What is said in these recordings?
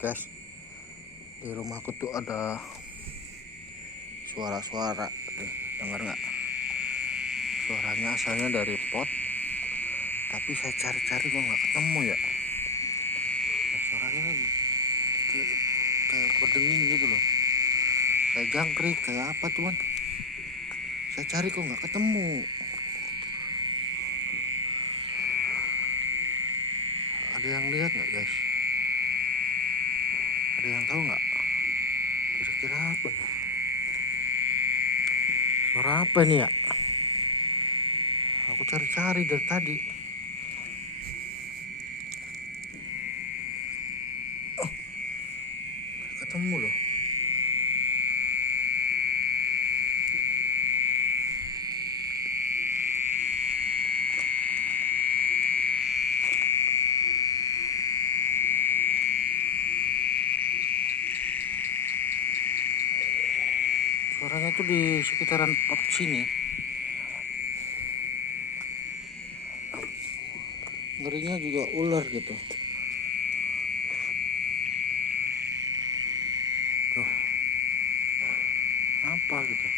Guys, di rumahku tuh ada suara-suara, dengar nggak? Suaranya asalnya dari pot, tapi saya cari-cari kok nggak ketemu ya. Nah, suaranya kayak berdenging gitu loh, kayak jangkrik, kayak apa tuan? Saya cari kok nggak ketemu. Ada yang lihat nggak guys? Ada yang tahu nggak? Kira-kira apa ya? Suara apa ini ya? Aku cari-cari dari tadi. Oh, ketemu loh. Suaranya tuh di sekitaran pot sini. Ngerinya juga ular gitu. Tuh, apa gitu?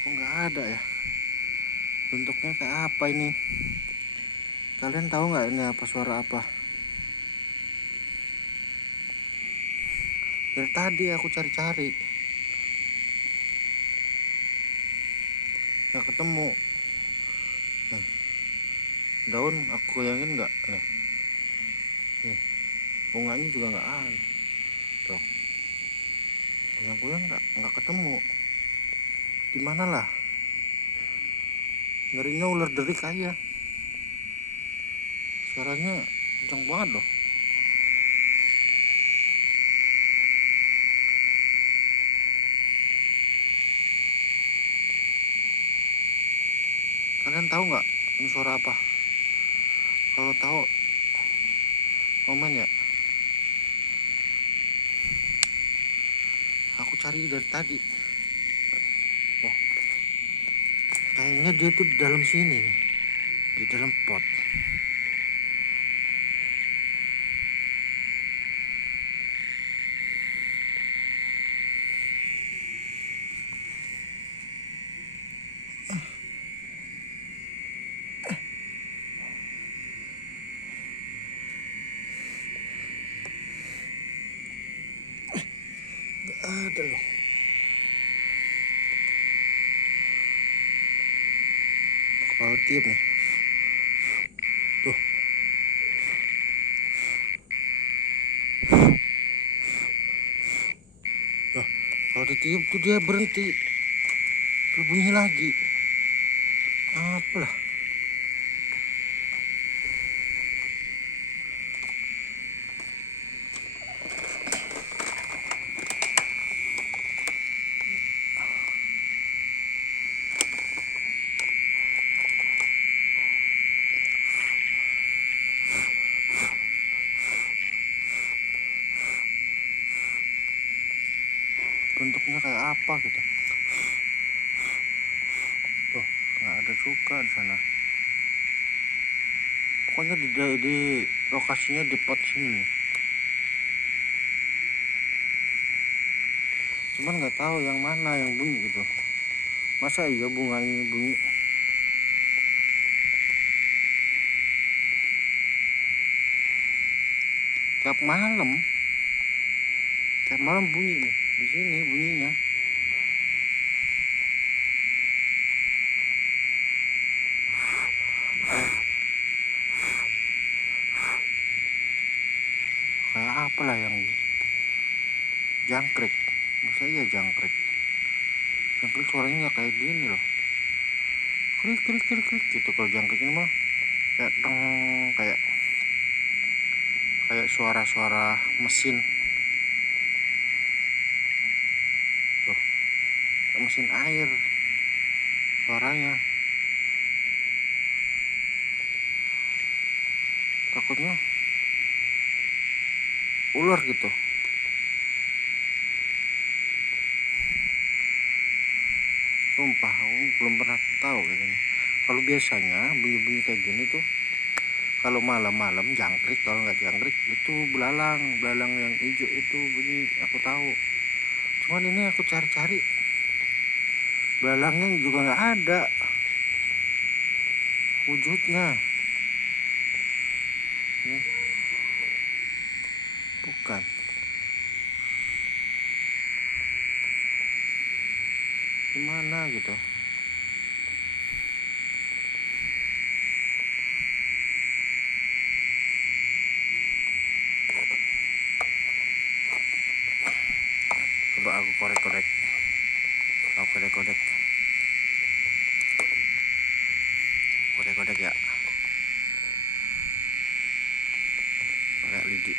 Kok nggak ada ya? Bentuknya kayak apa ini? Kalian tahu nggak ini apa, suara apa? Dari tadi aku cari-cari nggak ketemu. Nih, daun aku goyangin nggak nih? Nih, bunganya juga nggak ada. Tuh, goyang-goyang nggak ketemu. Di mana lah? Ngerinya ular derik aja. Suaranya kencang banget loh. Kalian tahu nggak ini suara apa? Kalau tahu komen ya. Aku cari dari tadi. Wah, kayaknya dia tuh di dalam sini nih, di dalam pot. Gak ada loh. Kepala tiup nih. Tuh. Nah, kalau ditiup tuh dia berhenti. Berbunyi lagi. Apalah. Bentuknya kayak apa gitu. Tuh, nggak ada juga di sana. Pokoknya di lokasinya di pot sini. Cuman nggak tahu yang mana yang bunyi gitu. Masa iya bunga ini bunyi? Tiap malam bunyi nih. Di sini bunyinya. kayak apalah yang jangkrik. Masa iya jangkrik suaranya nggak kayak gini loh, krik krik krik krik gitu. Kalau jangkrik ini mah kayak teng, kayak suara-suara mesin tuh, kayak mesin air suaranya. Takutnya ular gitu. Sumpah aku belum pernah tahu kayak gini. Kalau biasanya bunyi-bunyi kayak gini tuh kalau malam-malam jangkrik, kalau nggak jangkrik itu belalang yang hijau itu bunyi, aku tahu. Cuman ini aku cari-cari belalangnya juga nggak ada wujudnya. Ini bukan, gimana gitu. Coba aku korek-korek ya, pakai lidi.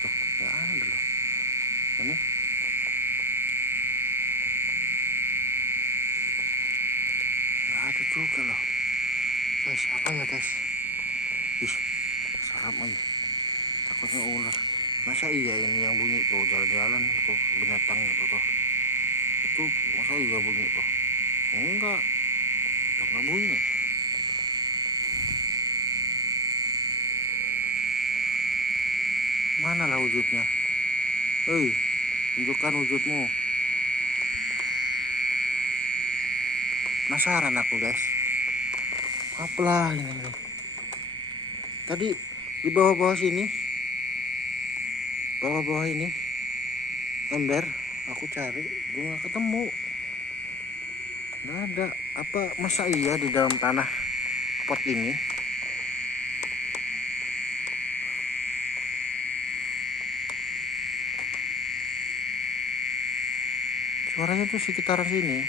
Tuh, nggak ada loh ini. Nggak ada juga loh guys. Apa ya guys? Ih, serem aja, takutnya ular. Masa iya ini yang bunyi tuh jalan-jalan tuh binatang itu masa iya bunyi tuh? Enggak, itu nggak bunyi. Mana lah wujudnya? Hei, tunjukkan wujudmu. Penasaran aku guys, apalah ini. Tadi di bawah-bawah sini, bawah-bawah ini ember, aku cari gue nggak ketemu, nggak ada. Apa masa iya di dalam tanah pot ini? Suaranya tuh sekitaran sini.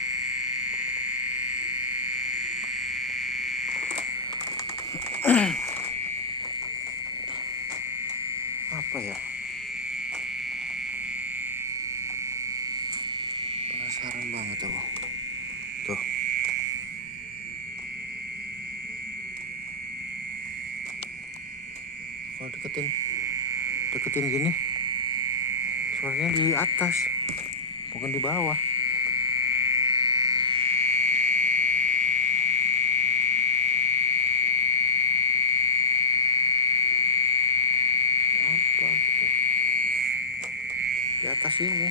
Apa ya? Penasaran banget aku. Tuh. Kalau deketin gini, suaranya di atas, bukan di bawah. Apa gitu? Di atas ini.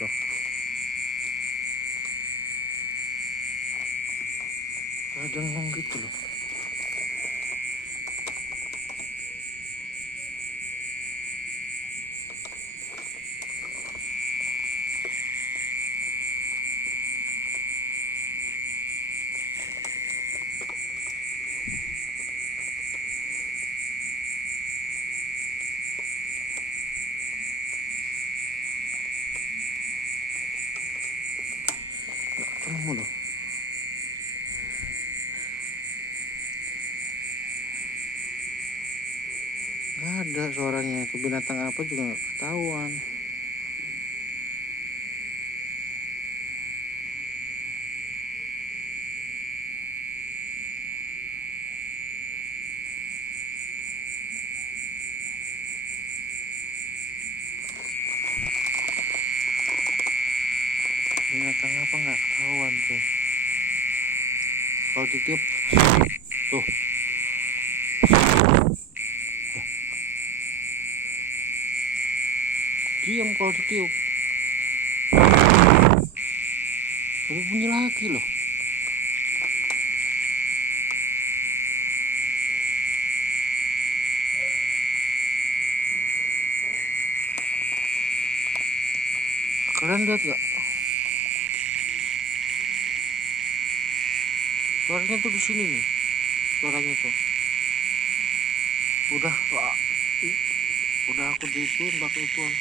Tuh. Ada ngomong gitu loh. Ketemu loh. Gak ada suaranya. Itu binatang apa juga gak ketahuan. Binatang apa nggak ketahuan tuh. Kalau ditiup tuh kalau ditiup. Tapi bunyi lagi loh. Kalian lihat gak? Suaranya tuh di sini nih. Suaranya tuh. Udah aku diituin pakai ituan.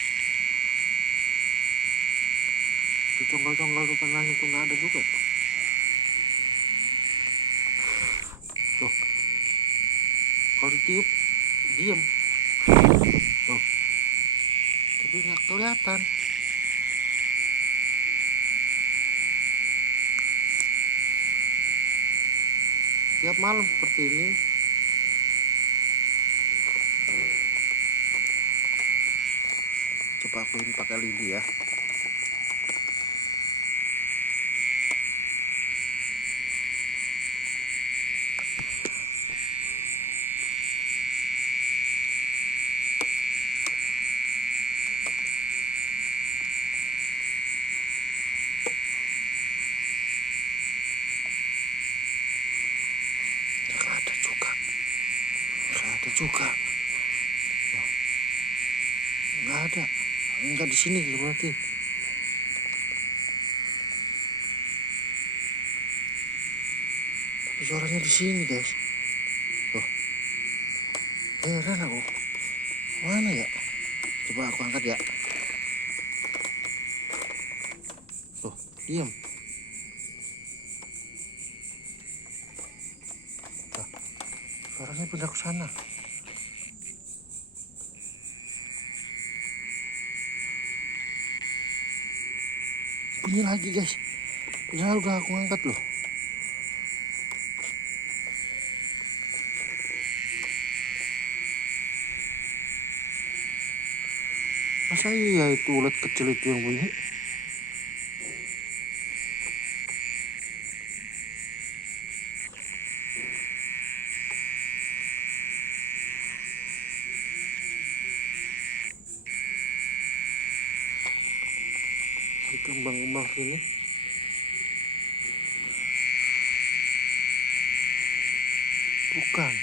Di conggal-conggal di tanahnya tuh nggak ada juga tuh. Tuh. Kalau ditiup diam. Tuh. Tapi nggak kelihatan. Tiap malam seperti ini. Coba aku ini pakai lidi ya. Juga nggak ada, nggak di sini berarti. Tapi suaranya di sini guys. Tuh, heran aku, mana ya? Coba aku angkat ya. Tuh, diam. Tuh, suaranya pindah ke sana. Bunyi lagi guys. Padahal udah aku angkat loh. Masa iya itu ulat kecil itu yang bunyi? Di kembang-kembang sini. Bukan.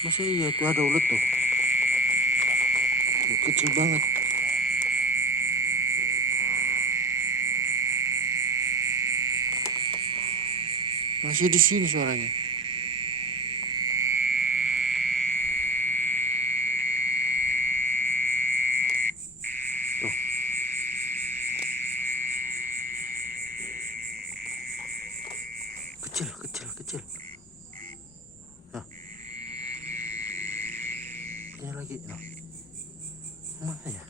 Masa iya itu ada ulat tuh? Kecil banget. Masih di sini suaranya. Tuh. Kecil. Nah. Ini lagi. Nah. Mana ya?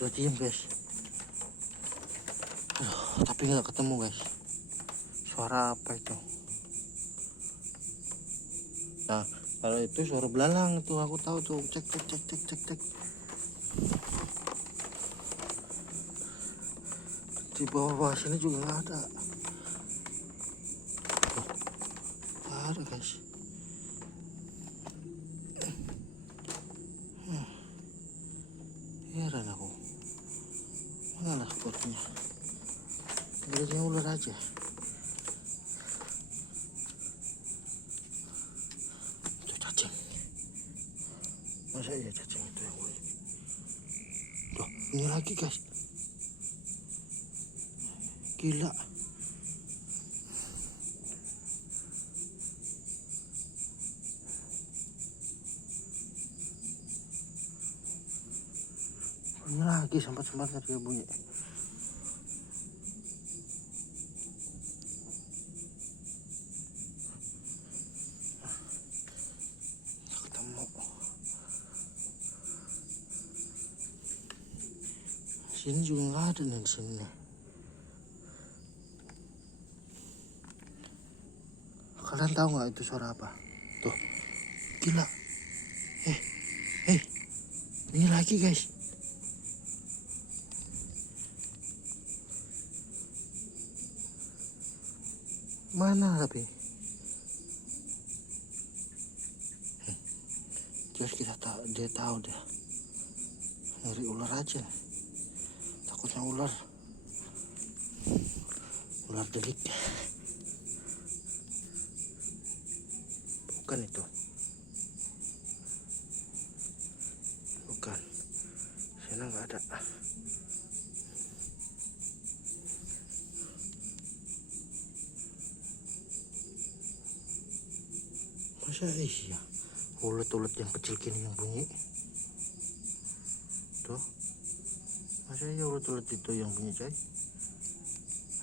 Udah diem guys. Tapi nggak ketemu guys. Suara apa itu? Nah, kalau itu suara belalang itu aku tahu tuh. Cek. Di bawah sini juga nggak ada. Tuh, nggak ada guys. Heran aku. Mana spotnya? Kayaknya ular aja. Itu cacing. Masa iya cacing itu yang ular? Tuh, ini lagi guys. Gila. Ini lagi sempat-sempatnya dia bunyi. Sini juga nggak ada nih di sini. Kalian tahu nggak itu suara apa? Tuh, gila. Ini lagi guys. Mana tapi? Terus dia tahu deh. Nyari ular aja. Takutnya ular delik. Bukan itu. Bukan. Sana nggak ada. Masa iya? Ulet-ulet yang kecil gini yang bunyi. Tuh. Masa iya ulet-ulet itu yang bunyi, coy?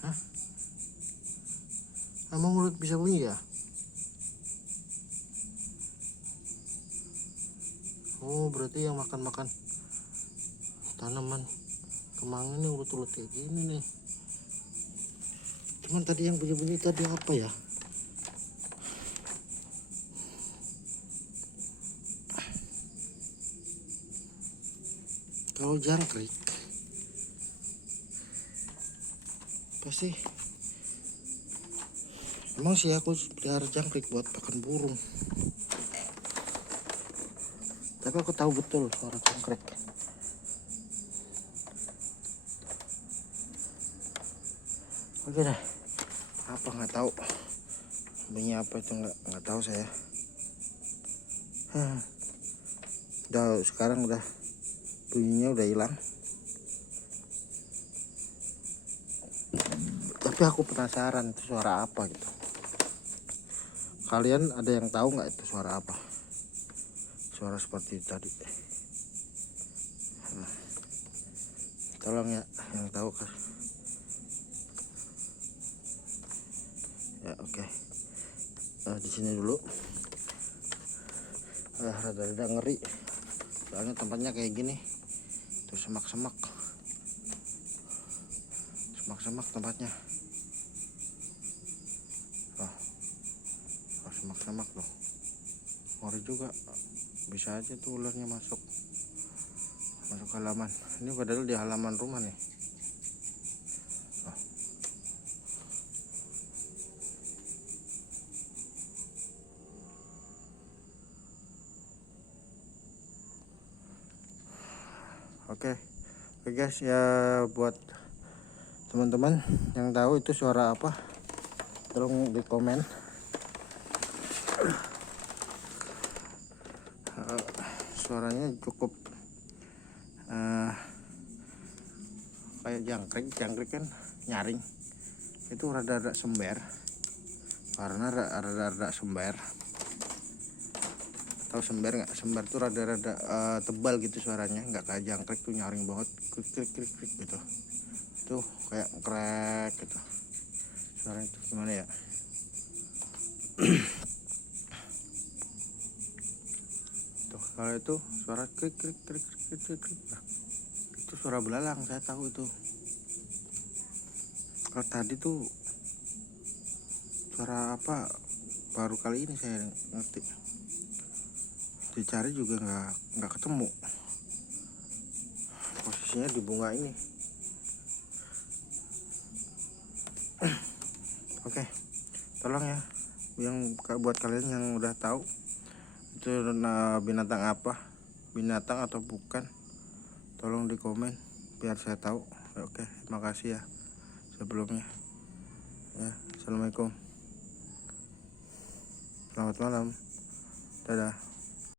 Hah? Emang ulet bisa bunyi ya? Oh, berarti yang makan-makan tanaman kemang ini ulet-ulet kayak gini nih. Cuman tadi yang bunyi-bunyi tadi apa ya? Kalau jangkrik pasti, emang sih aku pelihara jangkrik buat pakan burung, tapi aku tahu betul suara jangkrik. Oke deh, apa nggak tahu bunyi apa itu, nggak tahu saya. Udah sekarang udah bunyinya udah hilang. Tapi aku penasaran itu suara apa gitu. Kalian ada yang tahu nggak itu suara apa? Suara seperti tadi. Tolong ya yang tahu kan. Ya oke. Di sini dulu. Rada-rada ngeri. Soalnya tempatnya kayak gini. Tuh semak-semak. Semak-semak tempatnya. Semak-semak loh. Ngeri juga. Bisa aja tuh ularnya masuk halaman. Ini padahal di halaman rumah nih. Oke guys, ya buat teman-teman yang tahu itu suara apa, tolong di komen. Suaranya cukup kayak jangkrik kan nyaring, itu rada-rada sember, karena rada-rada sember. Tahu sember nggak? Sember tuh rada-rada tebal gitu suaranya, nggak kayak jangkrik tuh nyaring banget, krik gitu. Tuh kayak krek gitu suaranya tuh, gimana ya? Tuh kalau itu suara krik. Nah, itu suara belalang, saya tahu itu. Kalau tadi tuh suara apa, baru kali ini saya ngerti. Dicari juga nggak ketemu. Posisinya di bunga ini. Oke, tolong ya, yang buat kalian yang udah tahu itu binatang apa, binatang atau bukan, tolong di komen biar saya tahu. Oke, terima kasih ya sebelumnya. Ya, assalamualaikum, selamat malam, dadah.